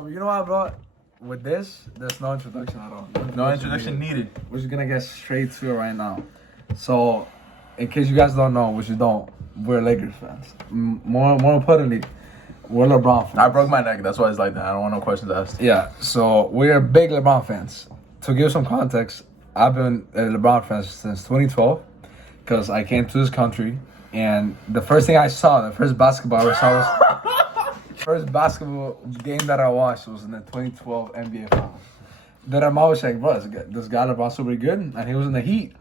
No, but you know what, bro? With this, there's no introduction at all. No introduction needed. We're just gonna get straight to it right now. So, in case you guys don't know, which you don't, we're Lakers fans. More importantly, we're LeBron fans. I broke my neck. That's why it's like that. I don't want no questions asked. Yeah, so we're big LeBron fans. To give some context, I've been a LeBron fan since 2012 because I came to this country, and the first thing I saw, the first basketball I saw was first basketball game that I watched was in the 2012 NBA Finals. Then I'm always like, bro, this guy LeBron's super good, and he was in the Heat.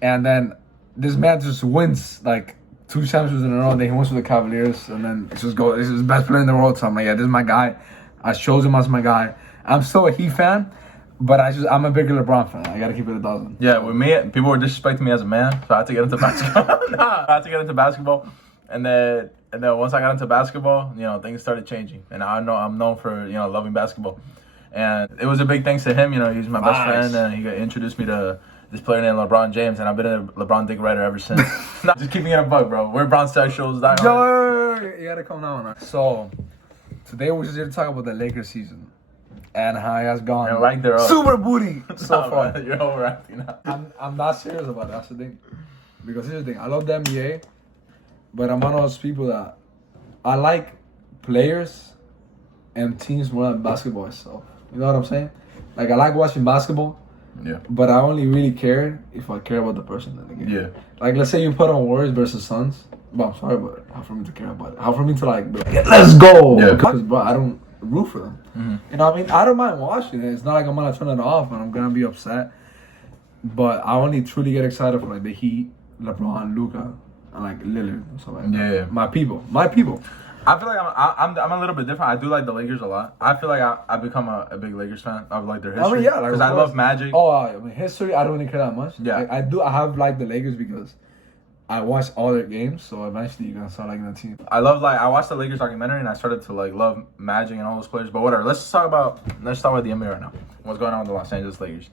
And then this man just wins like 2 championships in a row. And then he wins with the Cavaliers, and then it's just go. This is the best player in the world. So I'm like, yeah, this is my guy. I chose him as my guy. I'm still a Heat fan, but I'm a bigger LeBron fan. I gotta keep it 1,000. Yeah, with me, people were disrespecting me as a man, so I had to get into basketball. I had to get into basketball, and then once I got into basketball, things started changing, and I'm known for loving basketball, and it was a big thanks to him. He's my best friend, and he introduced me to this player named LeBron James, and I've been a LeBron dick writer ever since. Just keeping it a bug, bro. We're Brownsexuals. You gotta come down on. So today we're just here to talk about the Lakers season and how it has gone. And they're up. Super booty so far. Man, you're overacting now. I'm not serious about it. That's the thing. Because here's the thing. I love the NBA, but I'm one of those people that I like players and teams more than basketball itself. You know what I'm saying? Like, I like watching basketball. Yeah. But I only really care if I care about the person in the game. Yeah. Like, let's say you put on Warriors versus Suns. But I'm sorry, but how for me to care about it? How for me to like, let's go? Yeah. Because, bro, I don't root for them. Mm-hmm. You know what I mean? I don't mind watching it. It's not like I'm gonna turn it off and I'm gonna be upset. But I only truly get excited for like the Heat, LeBron, Luka, and like Lillard and stuff like that. Yeah. My people. I feel like I'm a little bit different. I do like the Lakers a lot. I feel like I've become a big Lakers fan. I like their history. I mean, yeah, because I love Magic. History. I don't really care that much. Yeah, I do. I have liked the Lakers because I watched all their games. So eventually, you're gonna start liking the team. I watched the Lakers documentary and I started to like love Magic and all those players. But whatever. Let's talk about the NBA right now. What's going on with the Los Angeles Lakers?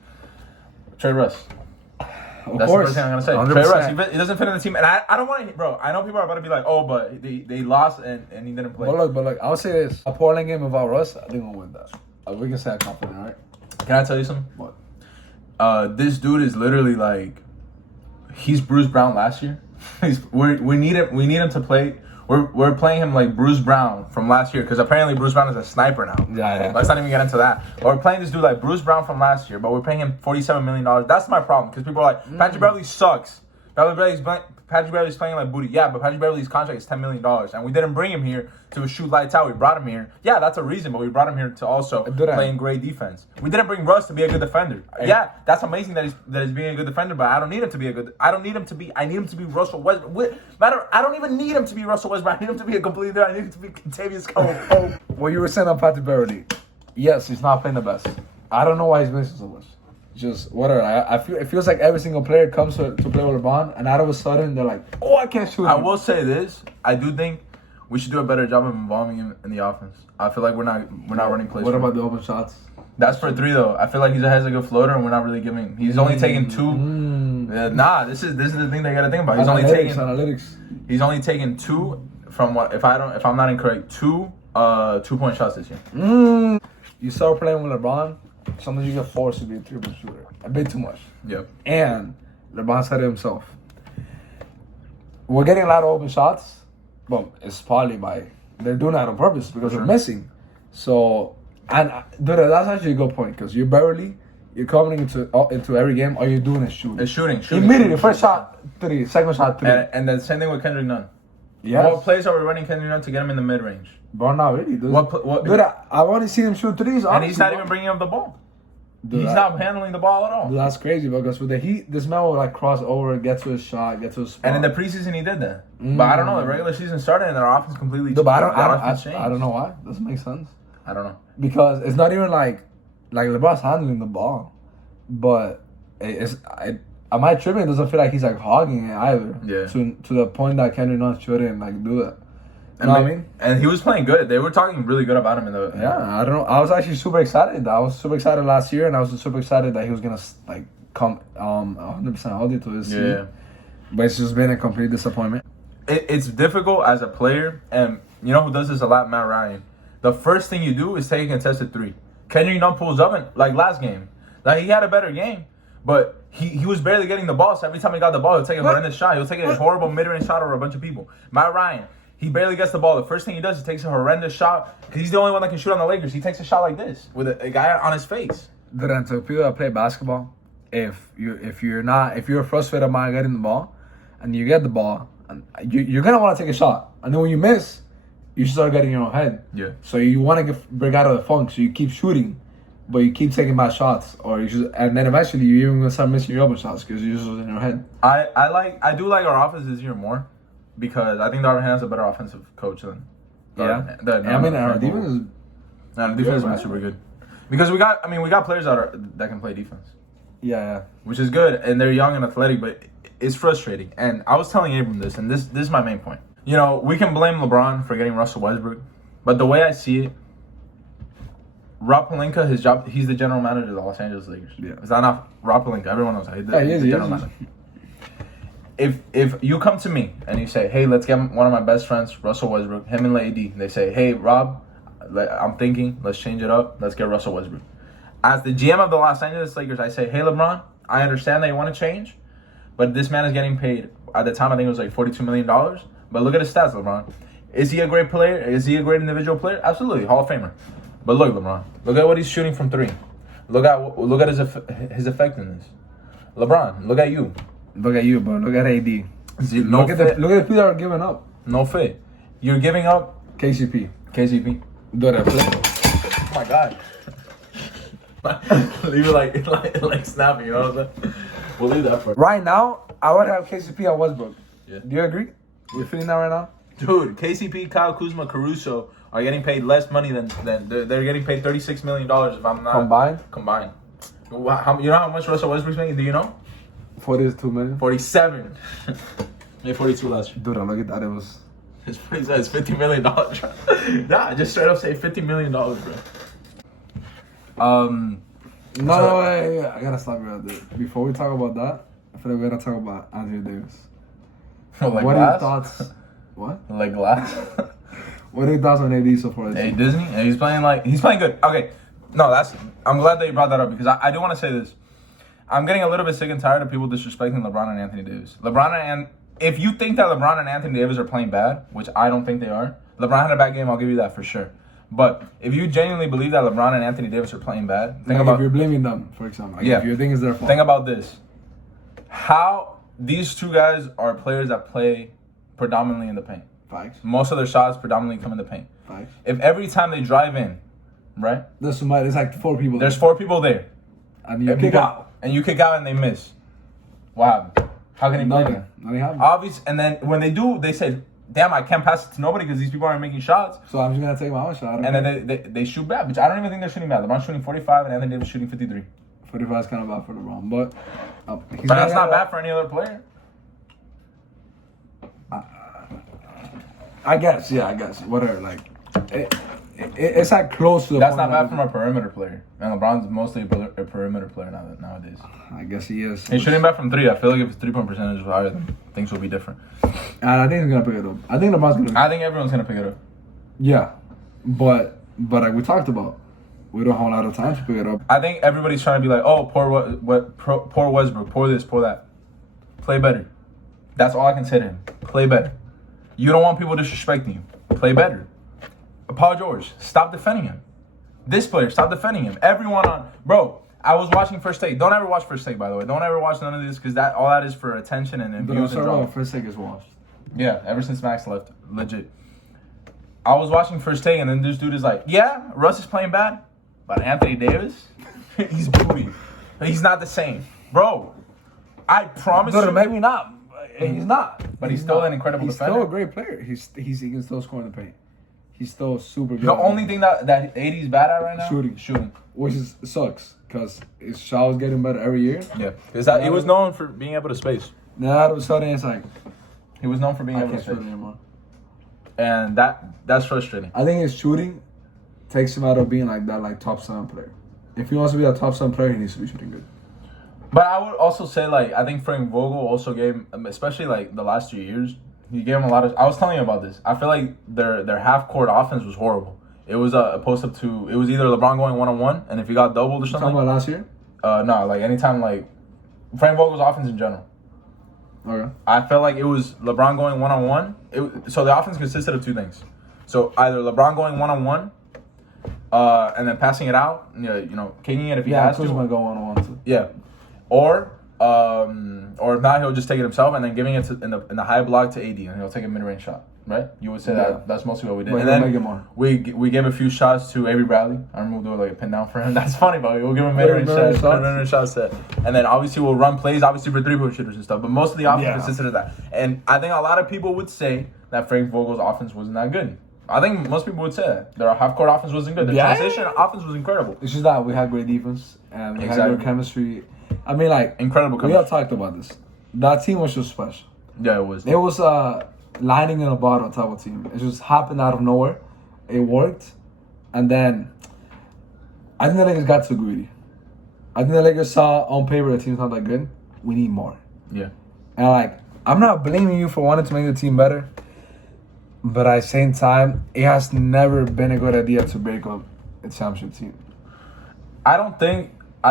Trey Russ. That's the first thing I'm gonna say. 100%. Trey Russ, he doesn't fit in the team, and I don't want to, bro. I know people are about to be like, oh, but they lost and he didn't play. But look, I'll say this: a Portland game without Russ, I think we'll win that. We can say that confident, right? Can I tell you something? What? This dude is literally like, he's Bruce Brown last year. We need him to play. We're playing him like Bruce Brown from last year because apparently Bruce Brown is a sniper now. Yeah. Let's not even get into that. But we're playing this dude like Bruce Brown from last year, but we're paying him $47 million. That's my problem because people are like, Patrick Beverley sucks. Patrick Beverley's playing like booty. Yeah, but Patrick Beverley's contract is $10 million, and we didn't bring him here to shoot lights out. We brought him here. Yeah, that's a reason, but we brought him here to also play in great defense. We didn't bring Russ to be a good defender. Yeah, that's amazing that he's being a good defender, but I don't need him to be I need him to be Russell Westbrook. I don't even need him to be Russell Westbrook. I need him to be a complete different. I need him to be Contavious Cole. What you were saying on Patrick Beverley, yes, he's not playing the best. I don't know why he's missing so much. Just whatever. I feel it feels like every single player comes to play with LeBron, and out of a sudden they're like, "Oh, I can't shoot." I will say this: I do think we should do a better job of involving him in the offense. I feel like we're not running plays. What about the open shots? That's for 3 though. I feel like he has a good floater, and we're not really giving. He's only taking 2. This is the thing they gotta think about. He's only taking 2 from what? If I'm not incorrect, 2 2-point shots this year. You start playing with LeBron. Sometimes you get forced to be a 3-point shooter. A bit too much. Yep. And LeBron said it himself. We're getting a lot of open shots, but it's probably they're doing that on purpose because we're missing. So, dude, that's actually a good point because you're coming into every game, all you're doing is shooting. It's shooting. Immediately, first shot, 3, second shot, 3. And the same thing with Kendrick Nunn. Yes. What plays are we running Kendrick Nunn to get him in the mid-range? Bro, not really, dude. What Dude, I want to see him shoot 3s. And he's not even bringing up the ball. Dude, he's not handling the ball at all. Dude, that's crazy because with the Heat, this man will like cross over, get to his shot, get to his spot. And in the preseason, he did that. But I don't know. The regular season started and their offense completely changed. I don't know why. Doesn't make sense. I don't know. Because it's not even like LeBron's handling the ball. But am I tripping? It doesn't feel like he's like hogging it either. Yeah. To the point that Kendrick Nunn shouldn't like do that. You know what I mean? And he was playing good. They were talking really good about him in the. Yeah, I don't know. I was actually super excited. I was super excited last year, and I was super excited that he was gonna like come 100% healthy to this team. But it's just been a complete disappointment. It's difficult as a player, and you know who does this a lot? Matt Ryan. the first thing you do is take a contested three. Kendrick Nunn pulls up and like last game. Like he had a better game, but he was barely getting the ball. So every time he got the ball, he'll take a horrendous shot. He'll take a horrible mid-range shot over a bunch of people. Matt Ryan, he barely gets the ball. The first thing he does is takes a horrendous shot because he's the only one that can shoot on the Lakers. He takes a shot like this with a guy on his face. Then to people that play basketball, if you're frustrated about getting the ball, and you get the ball, and you're gonna want to take a shot, and then when you miss, you start getting in your own head. Yeah. So you want to break out of the funk, so you keep shooting, but you keep taking bad shots, and then eventually you're even gonna start missing your open shots because you're just in your head. I do like our offense this year more because I think Darvin has a better offensive coach than. Our defense is. No, the defense is super good because we got players that can play defense. Yeah. Which is good, and they're young and athletic, but it's frustrating. And I was telling Abram this, and this is my main point. You know, we can blame LeBron for getting Russell Westbrook, but the way I see it, Rob Pelinka, his job, he's the general manager of the Los Angeles Lakers. Yeah. Is that not Rob Pelinka? Everyone knows that. He's the general manager. If you come to me and you say, hey, let's get one of my best friends, Russell Westbrook, him and AD, they say, hey, Rob, I'm thinking, let's change it up, let's get Russell Westbrook. As the GM of the Los Angeles Lakers, I say, hey, LeBron, I understand that you want to change, but this man is getting paid. At the time, I think it was like $42 million. But look at his stats, LeBron. Is he a great player? Is he a great individual player? Absolutely, Hall of Famer. But look, LeBron, look at what he's shooting from three. Look at his effectiveness. LeBron, look at you. Look at you, bro. Look at AD. Look at the people that are giving up. No fit. You're giving up KCP. Do that. Oh my God. Leave it like snapping, you know what I'm saying? We'll leave that for right now. I would have KCP and Westbrook. Yeah. Do you agree? You're feeling that right now? Dude, KCP, Kyle Kuzma, Caruso are getting paid less money than they're getting paid $36 million if I'm not combined. You know how much Russell Westbrook's making? Do you know? 42 million. 47. Made 42 last year. Dude, look at that. It's $50 million. Nah, just straight up say $50 million, bro. No, wait. I gotta stop you right there. Before we talk about that, I feel like we gotta talk about Anthony Davis. Like what glass? are your thoughts? What? Like glass? What are your thoughts on AD so far? Hey, Disney? And he's playing good. Okay. No, I'm glad that you brought that up because I do want to say this. I'm getting a little bit sick and tired of people disrespecting LeBron and Anthony Davis. If you think that LeBron and Anthony Davis are playing bad, which I don't think they are, LeBron had a bad game, I'll give you that for sure. But if you genuinely believe that LeBron and Anthony Davis are playing bad, if you're blaming them, for example. If you think it's their fault. Think about this. How these two guys are players that play predominantly in the paint. Facts. Most of their shots predominantly come in the paint. Facts. If every time they drive in, right? There's like 4 people There's 4 people there. And you kick out. And you kick out and they miss. What happened? How can he play again? Nothing happened. Obvious. And then when they do, they say, damn, I can't pass it to nobody because these people aren't making shots. So I'm just going to take my own shot. And then they shoot bad, which I don't even think they're shooting bad. LeBron's shooting 45 and Anthony Davis shooting 53. 45 is kind of bad for LeBron, but but that's not bad for any other player. I guess, whatever. Like, it's like close to the That's point not bad from a perimeter player. And LeBron's mostly a perimeter player nowadays. I guess he is. He's shooting back from 3. I feel like if his 3-point percentage was higher, then things would be different. And I think he's gonna pick it up. I think LeBron's gonna. I think everyone's gonna pick it up. Yeah, but like we talked about, we don't have a lot of time to pick it up. I think everybody's trying to be like, oh, poor Westbrook, poor this, poor that. Play better. That's all I can say to him. Play better. You don't want people disrespecting you. Play better. Paul George, stop defending him. This player, stop defending him. Everyone bro. I was watching First Take. Don't ever watch First Take, by the way. Don't ever watch none of this because all that is for attention and views and drama. First Take is watched. Yeah, ever since Max left, legit. I was watching First Take and then this dude is like, yeah, Russ is playing bad, but Anthony Davis, he's booty. He's not the same, bro. I promise you. Maybe not. He's not. But he's still an incredible defender. He's still a great player. He can still score in the paint. He's still super good. The only thing that AD's bad at right now? Shooting. Which sucks because his shot was getting better every year. Yeah. He was known for being able to space. Now all of a sudden it's like he was known for being able to space anymore. And that's frustrating. I think his shooting takes him out of being like that top 7 player. If he wants to be a top 7 player, he needs to be shooting good. But I would also say I think Frank Vogel also gave, especially the last 3 years, he gave him a lot of. I was telling you about this. I feel like their half court offense was horrible. It was a post up to. It was either LeBron going 1-on-1, and if he got doubled or You talking something. about last year? No, like anytime like Frank Vogel's offense in general. Okay. I felt like it was LeBron going 1-on-1. So the offense consisted of two things. So either LeBron going 1-on-1, and then passing it out, kicking it if he has Kuzma to. go 1-on-1 too. Yeah, or if not, he'll just take it himself and then giving it in the high block to AD, and he'll take a mid range shot. Right? You would say Yeah. that's mostly what we did. But And he'll then make it more. we gave a few shots to Avery Bradley. I remember we'll do like a pin down for him. That's funny, but we'll give him mid range shots set. And then obviously we'll run plays, obviously for 3-point shooters and stuff. But most of the offense consisted of that. And I think a lot of people would say that Frank Vogel's offense wasn't that good. I think most people would say that. Their half court offense wasn't good. The transition offense was incredible. It's just that we had great defense and we had Exactly. good chemistry. I mean, like, Incredible we all chemistry. talked about this. That team was just special. Yeah, it was. It was lightning in a bottle type of team. It just happened out of nowhere. It worked. And then I think the Lakers got too greedy. I think the Lakers saw on paper the team's not that good. We need more. Yeah. And like, I'm not blaming you for wanting to make the team better. But at the same time, it has never been a good idea to break up a championship team. I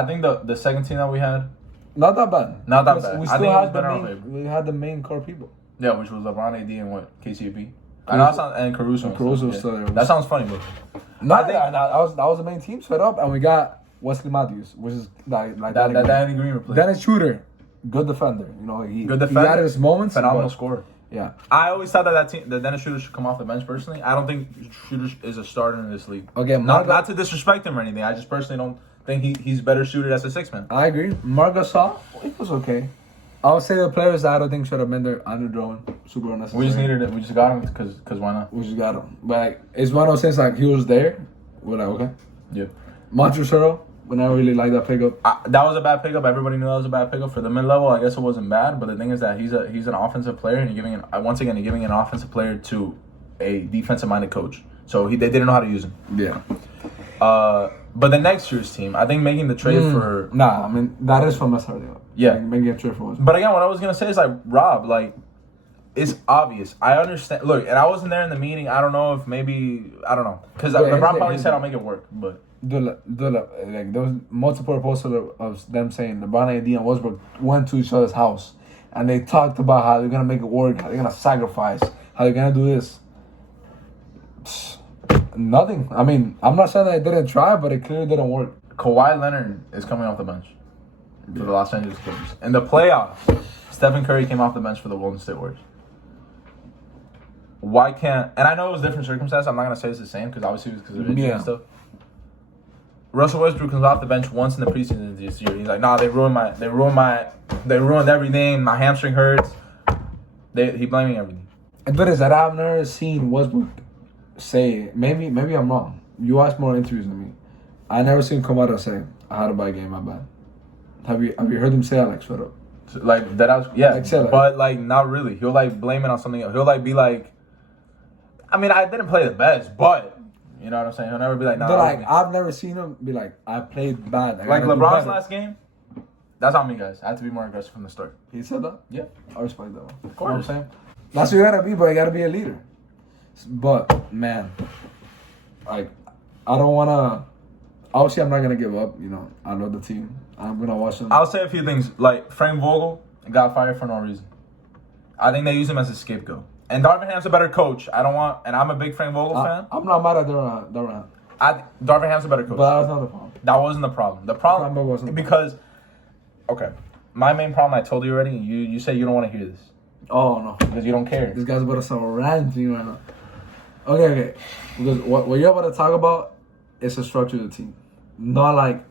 think the second team that we had, Not that bad. Not that Because bad. We I still think it was had the better on main. paper. We had the main core people. yeah, which was LeBron, AD, and what? KCP. I know that sounds, and Caruso. And Caruso was Yeah. still there. That sounds funny, but Not I think- that was the main team set up, and we got Wesley Matthews, which is like that Danny Green replaced. Dennis Shooter, good defender. He Good defender. He had his moments. Phenomenal but- scorer. Yeah. I always thought that Dennis Schroeder should come off the bench. Personally, I don't think Schroeder is a starter in this league. Okay, not to disrespect him or anything. I just personally don't think he's better suited as a six man. I agree. Marc Gasol, it was okay. I would say the players that I don't think should have been there, Andrew Drummond, super unnecessary. We just needed it. We just got him because why not? We just got him. But like, it's one of those things like he was there. We're like, okay. Yeah. Montresoro, we never really liked that pickup. That was a bad pickup. Everybody knew that was a bad pickup for the mid level. I guess it wasn't bad, but the thing is that he's an offensive player, and you're giving an offensive player to a defensive minded coach. So they didn't know how to use him. Yeah. But the next year's team, I think making the trade for Nah, I mean, that is from us earlier. Yeah. Making a trade for us. But again, what I was gonna say is like Rob, like it's obvious. I understand. Look, and I wasn't there in the meeting. I don't know if maybe I don't know because LeBron probably said I'll make it work, but. Like there was multiple posters of them saying LeBron, AD, and Westbrook went to each other's house, and they talked about how they're gonna make it work, how they're gonna sacrifice, how they're gonna do this. Nothing. I mean, I'm not saying that they didn't try, but it clearly didn't work. Kawhi Leonard is coming off the bench for the Los Angeles Clippers. In the playoffs, Stephen Curry came off the bench for the Golden State Warriors. Why can't? And I know it was different circumstances. I'm not gonna say it's the same because obviously it was because of injury and stuff. Russell Westbrook comes off the bench once in the preseason this year. He's like, nah, they ruined everything. My hamstring hurts. He blaming everything. And but is that I've never seen Westbrook say. Maybe I'm wrong. You watch more interviews than me. I never seen him come out and say, "I had a bad game, my bad." Have you heard him say that? Like, shut up. Like that, I was yeah, Like, chill out. but like not really. He'll like blame it on something else. He'll like be like, I mean, I didn't play the best, but you know what I'm saying. He'll never be like, nah. But that was like, me. I've never seen him be like, "I played bad." I Like gotta do LeBron's better." last game. That's on me, guys. I had to be more aggressive from the start. He said that. Yeah. I respect that one. Of You know what I'm course. saying? That's what you gotta be, but you gotta be a leader. But man, like, I don't wanna. Obviously, I'm not gonna give up. You know, I love the team. I'm gonna watch them. I'll say a few things. Like Frank Vogel got fired for no reason. I think they use him as a scapegoat. And Darvin Ham's a better coach. And I'm a big Frank Vogel fan. I'm not mad at Darvin. Darvin Ham's a better coach. But that's not the problem. That wasn't the problem. The problem Problem wasn't- because, okay, my main problem I told you already. You say you don't want to hear this Oh no, because you don't care. this guy's about to start ranting right now. Okay. Because what you're about to talk about is the structure of the team, not like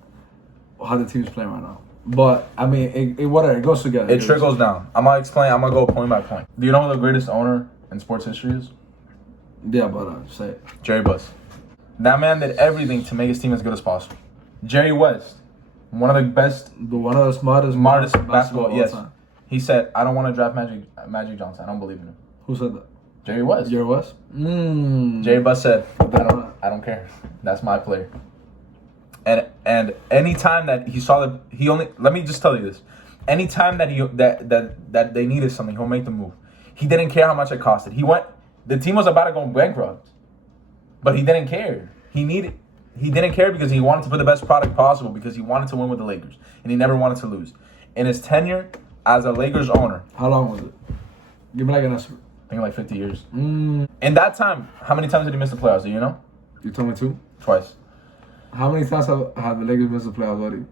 how the team's playing right now. But I mean, it goes together. It trickles down. I'm gonna explain. I'm gonna go point by point. Do you know who the greatest owner in sports history is? Yeah, but say it. Jerry Buss. That man did everything to make his team as good as possible. Jerry West, one of the best, One of the smartest basketball. of all Yes, time. he said, "I don't want to draft Magic Johnson. I don't believe in him." Who said that? Jerry West. Jerry West. Jerry Buss said, I don't care. That's my player." And anytime that he saw that let me just tell you this. Anytime that they needed something, he'll make the move. He didn't care how much it costed. The team was about to go bankrupt, but he didn't care. He didn't care because he wanted to put the best product possible because he wanted to win with the Lakers and he never wanted to lose. In his tenure as a Lakers owner, How long was it? Give me like an estimate. I think like 50 years. Mm, In that time, how many times did he miss the playoffs? Do you know? you told me 2. Twice. How many times have the Lakers missed the playoffs already?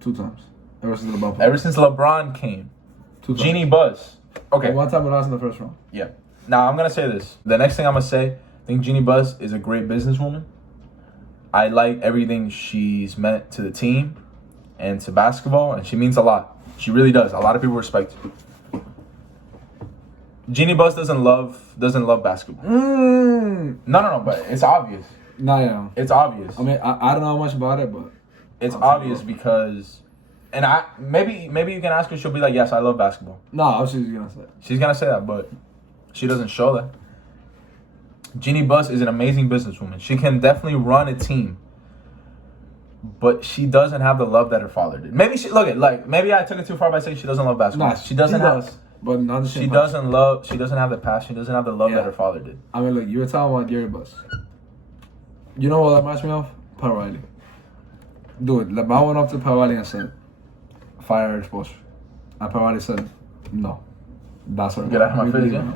2 times. Ever since LeBron. Ever since LeBron came. 2 times. Genie Buzz. Okay. And 1 time we lost in the first round. Yeah. Now I'm gonna say this. The next thing I'm gonna say, I think Jeannie Buss is a great businesswoman. I like everything she's meant to the team and to basketball, and she means a lot. She really does. A lot of people respect her. Jeannie Buss doesn't love basketball. No, but it's obvious. Nah, yeah. It's obvious. I mean, I don't know much about it, but It's obvious because, and maybe you can ask her. She'll be like, "Yes, I love basketball." no, I was just gonna say. She's gonna say that, but she doesn't show that. Jeannie Buss is an amazing businesswoman. She can definitely run a team, but she doesn't have the love that her father did. Maybe maybe I took it too far by saying she doesn't love basketball. Nah, she doesn't have. does, but not the same. She passion. doesn't love. She doesn't have the passion. She doesn't have the love Yeah. that her father did. I mean, look, you were talking about Gary Buss. You know what that reminds me of? Pat Riley. Dude, LeBron went up to Pat Riley and said, "Fire Eric Spoelstra." And Pat Riley said, "No, that's what Get out of my face, yeah.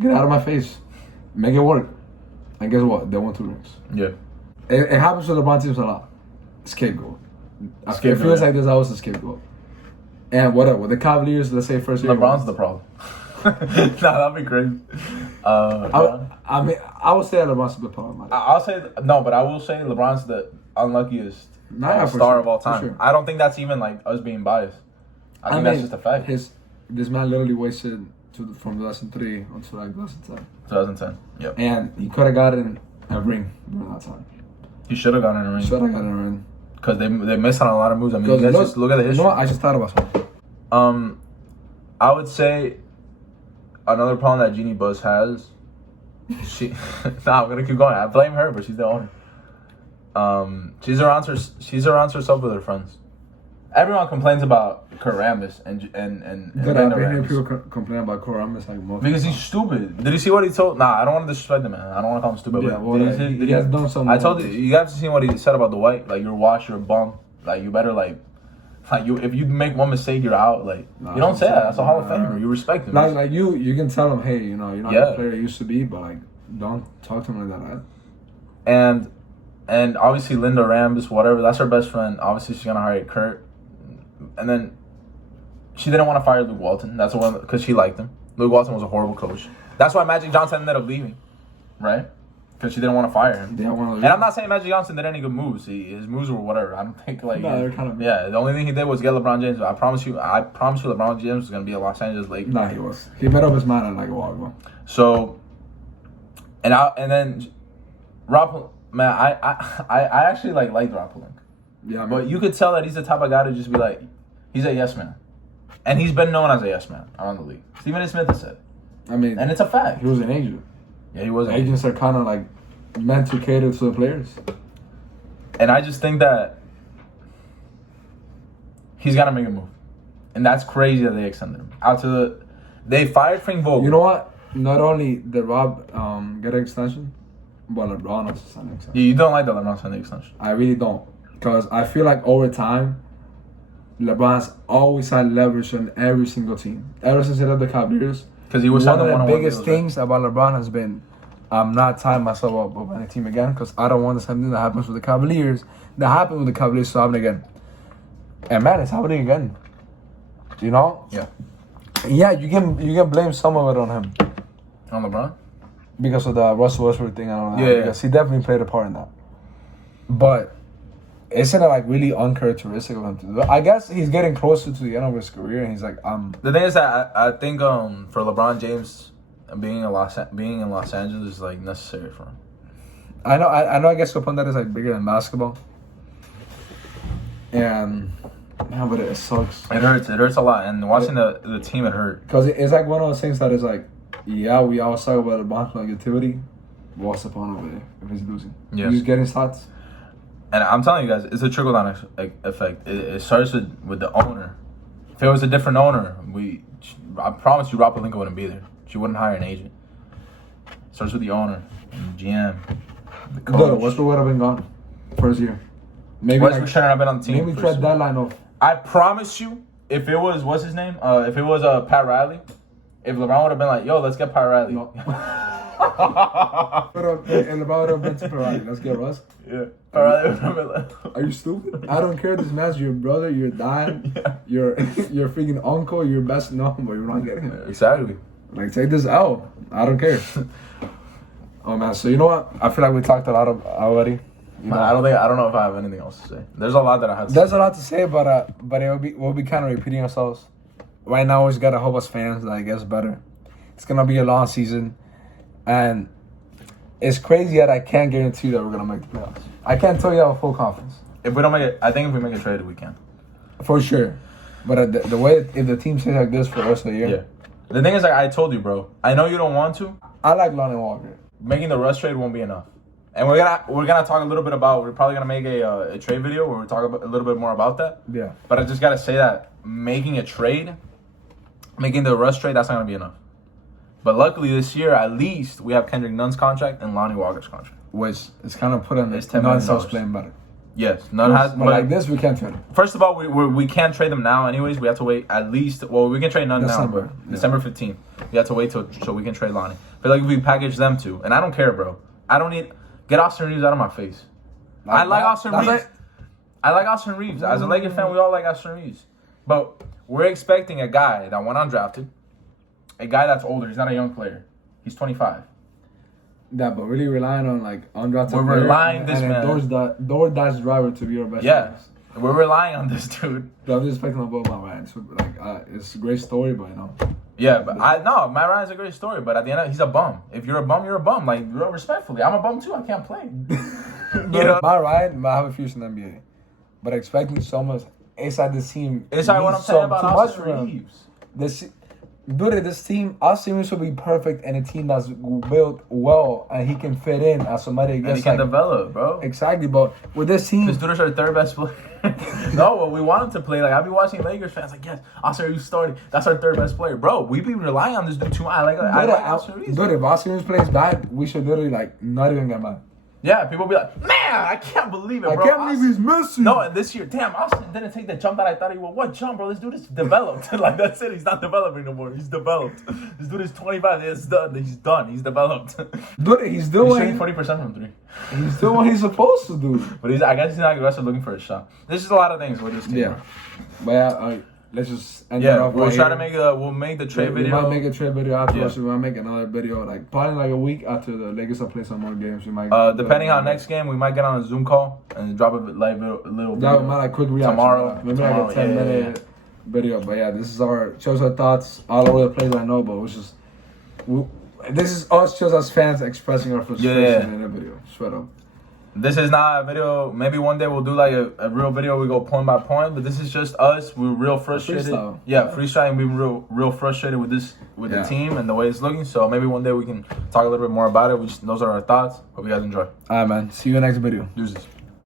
Get out of my face. Make it work." And guess what? They won 2 rings. Yeah. It happens to LeBron teams a lot. Scapegoat. It Scapegoat, feels yeah. like there's always a scapegoat. And whatever. With the Cavaliers, let's say first year. LeBron's the problem. Nah, that'd be crazy. I mean, I would say that LeBron's the problem. I'll say no, but I will say LeBron's the unluckiest Nah, for star sure, of all for time. sure. I don't think that's even like us being biased. I think that's just a fact. This man literally wasted from lesson 3 until like lesson 10. 2010. Yep. And he could have gotten a ring during that time. He should have gotten a ring. Should have gotten a ring. Because they missed on a lot of moves. I mean, you guys just look at the You history. know what? I just thought about something. I would say another problem that Jeannie Buss has. I'm gonna keep going. I blame her, but she's the owner. She surrounds herself with her friends. Everyone complains about Kurt Rambis and Dude, Brandon I've been hearing Rambis. people complain about Cole Rambis like more. Because he's stupid. Did you see what he told? Nah, I don't want to disrespect the man. I don't want to call him stupid. Yeah, but well, did you see- he did you- has done something. I told you. You guys seen what he said about Dwight? Like you're washed, you're a bum. Like you better like you. If you make one mistake, you're out. Like Nah, you don't say that. That's a Hall of nah. Famer. You respect him. Like you can tell him, hey, you know, you're not Yeah. the player you used to be, but like, don't talk to him like that. Right? And obviously Linda Rambis, whatever. That's her best friend. Obviously she's gonna hire Kurt, and then she didn't want to fire Luke Walton. That's the one because she liked him. Luke Walton was a horrible coach. That's why Magic Johnson ended up leaving, right? Because she didn't want to fire him. They want And I'm not saying Magic Johnson did any good moves. His moves were whatever. I don't think like No, they're kind of- yeah. The only thing he did was get LeBron James. I promise you, LeBron James is gonna be a Los Angeles Laker. Nah, he was. He made up his mind like a while ago. So, and then Rob, man, I actually like Rob Pelinka. Yeah, But you could tell that he's the type of guy to just be like, he's a yes man, and he's been known as a yes man around the league. Stephen A. Smith has said, I mean, and it's a fact. he was an agent. Yeah, he was. Agents are kind of like meant to cater to the players. And I just think that he's got to make a move. And that's crazy that they extended him out to the. They fired Frank Vogel. You know what? Not only did Rob get an extension, but LeBron also signed an extension. You don't like that LeBron signed the extension. I really don't. Because I feel like over time, LeBron's always had leverage on every single team. Ever since he left the Cavaliers. Because he was One of signing the one-on-one biggest deals, right? things about LeBron has been, I'm not tying myself up with any team again because I don't want the same thing that happens with the Cavaliers that happened with the Cavaliers to happen again. And man, it's happening again. You know? Yeah. Yeah, you can blame some of it on him On LeBron? because of the Russell Westbrook thing and all that. Yeah, yeah. Because he definitely played a part in that. But isn't it like really uncharacteristic of him to do that? I guess he's getting closer to the end of his career and he's like, The thing is that I think for LeBron James being in Los Angeles is like necessary for him. I know. I guess the point that is like bigger than basketball. And man, but it sucks It hurts. It hurts a lot. And watching the team, it hurt. because it's like one of those things that is like, yeah, we always talk about LeBron's negativity. What's the point of it if he's losing? Yeah. He's getting stats. And I'm telling you guys, it's a trickle down effect. It starts with the owner. If it was a different owner, I promise you, Rob Pelinka wouldn't be there. She wouldn't hire an agent. It starts with the owner, and the GM, the Good. Westbrook would have been gone first year. Maybe Westbrook shouldn't have been on the team. maybe trade deadline off. I promise you, if it was what's his name? If it was Pat Riley, if LeBron would have been like, "Yo, let's get Pat Riley." No. And LeBron would have been to Ferrari. Let's get Russ. Yeah, Pat Riley would have been like. Are you stupid? I don't care. This man's your brother. Your dad. Yeah. Your freaking uncle. Your best no, but you're not getting him. Exactly. Like take this out. I don't care. Oh man. So you know what? I feel like we talked a lot already. You know, I don't know if I have anything else to say. There's a lot that I had to there's say. a lot to say, but we'll be kind of repeating ourselves. Right now, we just gotta hope as fans that it gets better. It's gonna be a long season, and it's crazy that I can't guarantee that we're gonna make the playoffs. I can't tell you I have full confidence If we don't make it, I think if we make a trade, we can. for sure. But the way if the team stays like this for the rest of the year, Yeah. The thing is, like I told you, bro. I know you don't want to. I like Lonnie Walker. Making the Russ trade won't be enough. And we're gonna talk a little bit about. We're probably gonna make a trade video where we talk about, a little bit more about that. Yeah, But I just gotta say that making a trade, making the Russ trade, that's not gonna be enough. But luckily this year, at least we have Kendrick Nunn's contract and Lonnie Walker's contract. which is kind of putting It's the $10 million. non-South playing better. Yes, Nunn has. But like this, we can't trade him. First of all, we can't trade them now. Anyways, we have to wait at least. Well, we can trade Nunn December, now, bro. yeah. December 15th. We have to wait so we can trade Lonnie. But like if we package them too, and I don't care, bro. I don't need get Austin Reeves out of my face. I like Austin Reeves. Like, I like Austin Reeves. As a Lakers fan, we all like Austin Reeves. But we're expecting a guy that went undrafted, a guy that's older. He's not a young player. He's 25. yeah, but really relying on like undrafted. We're player relying this and man. DoorDash driver to be our best. Yeah, players. we're relying on this dude. But I'm just expecting about my Ryan. So like, it's a great story, but you know. Yeah, but Matt Ryan's a great story, but at the end, he's a bum. If you're a bum, you're a bum. Like, respectfully, I'm a bum too. I can't play. You know, Matt Ryan might have a future in the NBA, but expecting so much inside this team. It's like what I'm means saying so about too Austin much for him. Reeves. This team, Austin Reeves will be perfect in a team that's built well and he can fit in as somebody And he against can like, develop, bro. exactly. But with this team, This dude is our third best player. No, well, we want him to play. Like, I've been watching Lakers fans like, yes, Austin Reeves starting. That's our third best player. Bro, we be relying on this dude too much. I like Austin Reeves. Dude, if Austin Reeves plays bad, we should literally like not even get mad. Yeah, people be like, man, I can't believe it, I bro. can't believe he's missing. No, and this year, damn, Austin didn't take the jump that I thought he would. What jump, bro? This dude is developed. Like, that's it. He's not developing no more. He's developed. This dude is 25. It's done. He's done. He's developed. Dude, he's He's doing. shooting 40% from three. He's doing what he's supposed to do. But I guess he's not aggressive looking for a shot. There's just a lot of things with this team. Yeah, but yeah, let's just end it Yeah, off. we'll right try here. to make the trade We video. might make a trade video afterwards. Yeah. We might make another video, like probably like a week after the Lakers have played some more games. We might. Depending on next game, we might get on a Zoom call and drop a little That video. might like quick reaction. Tomorrow. Maybe Tomorrow, like a 10 yeah, minute video. But yeah, this is shows our thoughts all over the place. I know, but it's just this is us, shows us fans expressing our frustration in a video. Straight up. This is not a video. Maybe one day we'll do like a real video. We go point by point, but this is just us. We're real frustrated. Freestyle. Yeah, freestyling. We're real frustrated with the team and the way it's looking. So maybe one day we can talk a little bit more about it. Those are our thoughts. Hope you guys enjoy. All right, man. See you in the next video. Deuces.